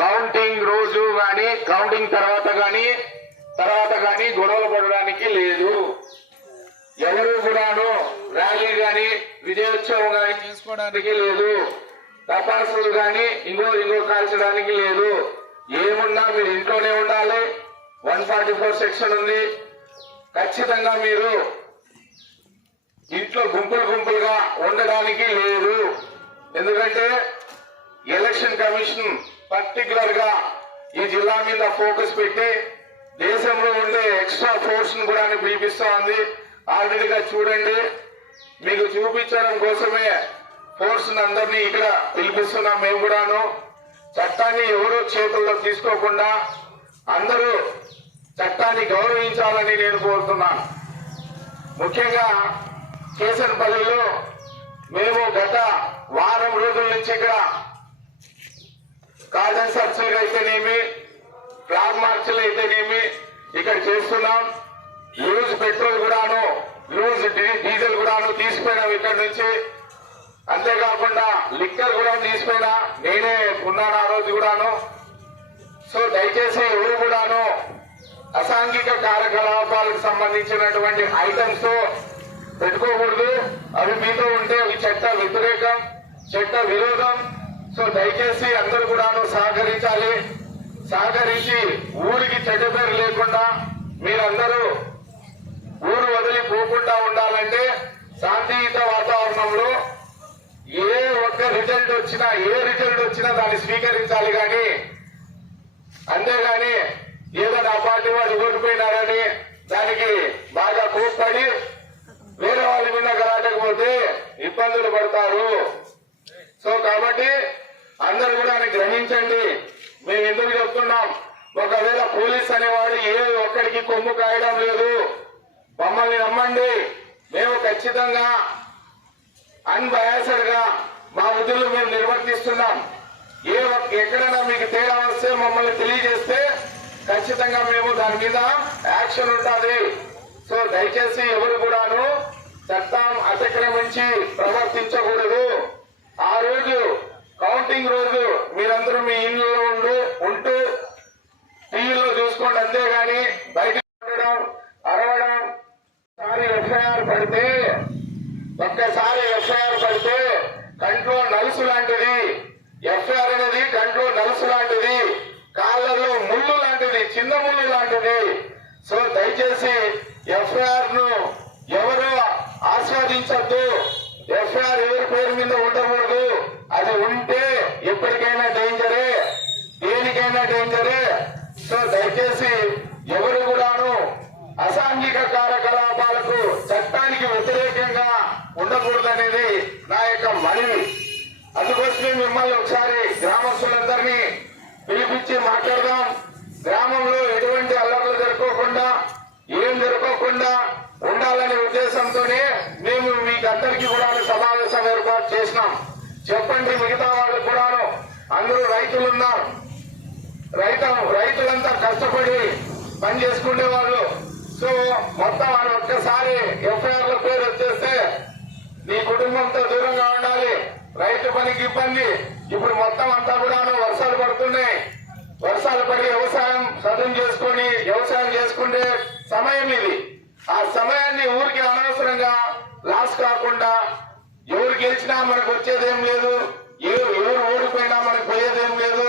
Counting రోజు గాని counting తర్వాత గాని గొడవలు పడడానికి లేదు. ఎవరు కూడాను ర్యాలీ గాని విజయోత్సవం గాని చేసుకోవడానికి లేదు. తపాసులు గాని ఇంకో కాల్చడానికి లేదు. ఏమున్నా మీరు ఇంట్లోనే ఉండాలి. 144 సెక్షన్ ఉంది. ఖచ్చితంగా మీరు ఇంట్లో గుంపులుగా ఉండడానికి లేదు. ఎందుకంటే ఎలక్షన్ కమిషన్ పర్టికులర్ గా ఈ జిల్లా మీద ఫోకస్ పెట్టి దేశంలో ఉండే ఎక్స్ట్రా ఫోర్స్ ను కూడా పిలిపిస్తా ఉంది. ఆల్రెడీగా చూడండి, మీకు చూపించడం కోసమే ఫోర్స్ అందరినీ ఇక్కడ పిలిపిస్తున్నాం. మేము కూడాను చట్టాన్ని ఎవరూ చేతుల్లో తీసుకోకుండా అందరూ చట్టాన్ని గౌరవించాలని నేను కోరుతున్నాను. ముఖ్యంగా కేసనపల్లిలో మేము గత వారం రోజుల నుంచి ఇక్కడ కార్డన్ సర్చ్లు అయితేనేమి, ఫ్లాగ్ మార్చ్లు అయితేనేమి ఇక్కడ చేస్తున్నాం. లూజ్ పెట్రోల్ కూడాను, లూజ్ డీజిల్ కూడాను తీసిపోయినాం ఇక్కడ నుంచి. అంతేకాకుండా లిక్కర్ కూడా తీసిపోయినా నేనే ఉన్నాను ఆ రోజు కూడాను. సో దయచేసి ఎవరు కూడాను అసాంఘిక కార్యకలాపాలకు సంబంధించినటువంటి ఐటమ్స్ పెట్టుకోకూడదు. అవి మీతో ఉంటే అవి చట్ట వ్యతిరేకం, చట్ట విరోధం. సో దయచేసి అందరూ కూడాను సహకరించి ఊరికి చెడ్డ పేరు లేకుండా మీరందరూ ఊరు వదిలిపోకుండా ఉండాలంటే శాంతియుత వాతావరణంలో ఏ రిజల్ట్ వచ్చినా దాన్ని స్వీకరించాలి. కానీ అంతేగాని ఏదో నా పార్టీ వాడు ఓడిపోయినారని దానికి బాగా కోప్పడి వేరే వాళ్ళ మీద గలాటకపోతే ఇబ్బందులు పడతారు. సో కాబట్టి అందరూ కూడా గ్రహించండి. మేము ఎందుకు చెప్తున్నాం, ఒకవేళ పోలీస్ అనేవాడు ఏ ఒక్కడికి కొమ్ము కాయడం లేదు. మమ్మల్ని నమ్మండి, మేము ఖచ్చితంగా అన్బయాస్డ్ గా మా విధులు మేము నిర్వర్తిస్తున్నాం. ఎక్కడైనా మీకు తేడా వస్తే మమ్మల్ని తెలియజేస్తే ఖచ్చితంగా మేము దాని మీద యాక్షన్ ఉంటుంది. సో దయచేసి ఎవరు కూడాను చట్టం అతిక్రమించి ప్రవర్తించకూడదు. ఆ రోజు కౌంటింగ్ రోజు మీరందరూ మీ ఇళ్లలో ఉంటూ టీవీలో చూసుకోండి. అంతేగాని బయట ఉండడం, అరవడం. ఒక్కసారి ఎఫ్ఐఆర్ పడితే కంట్లో నలుసు లాంటిది. ఎఫ్ఐఆర్ అనేది కంట్లో నలుసు లాంటిది, కాళ్ళలో ముళ్ళు లాంటిది, చిన్న ముళ్ళు లాంటిది. సో దయచేసి ఎఫ్ఐఆర్ ను ఎవరు ఆస్వాదించద్దు. ఎఫ్ఐఆర్ ఎవరి పేరు మీద ఉండకూడదు. అది ఉంటే ఎప్పటికైనా డేంజరే, దేనికైనా డేంజరే. సో దయచేసి ఎవరు కూడాను అసాంఘిక కార్యకలాపాలకు చట్టానికి వ్యతిరేకంగా ఉండకూడదనేది నా యొక్క మనవి. అందుకోసమే మిమ్మల్ని ఒకసారి గ్రామస్తులందరినీ పిలిపించి మాట్లాడదాం. గ్రామంలో ఎటువంటి అల్లర్లు జరగకుండా ఉండాలనే ఉద్దేశంతోనే మేము మీకు అందరికీ కూడా సమావేశం ఏర్పాటు చేసినాం. చెప్పండి మిగతా వాళ్ళకు కూడాను. అందరూ రైతులు ఉన్నారు. రైతులంతా కష్టపడి పని చేసుకునే వాళ్ళు. సో మొత్తం అని ఒక్కసారి ఎఫ్ఐఆర్ లో పేరు వచ్చేస్తే నీ కుటుంబంతో దూరంగా ఉండాలి. రైతు పనికి ఇబ్బంది. ఇప్పుడు మొత్తం అంతా కూడాను వర్షాలు పడుతున్నాయి. వర్షాలు పడి వ్యవసాయం చేసుకునే సమయం ఇది. ఆ సమయాన్ని ఊరికి అనవసరంగా లాస్ కాకుండా ఎవరు గెలిచినా మనకు వచ్చేదేం లేదు, ఎవరు ఓడిపోయినా మనకు పోయేదేం లేదు.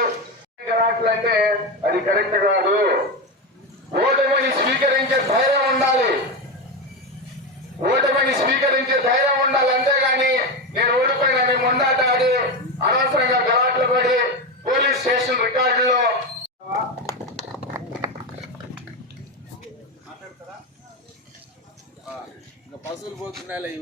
అంటే అది కరెక్ట్ కాదు. ఓటమిని స్వీకరించే ధైర్యం ఉండాలి. అంతేగాని నేను ఓడిపోయినా మొండాట ఆడి అనవసరంగా గలాట్లు పడి పోలీస్ స్టేషన్ రికార్డులో పశువులు పోతున్నాయి.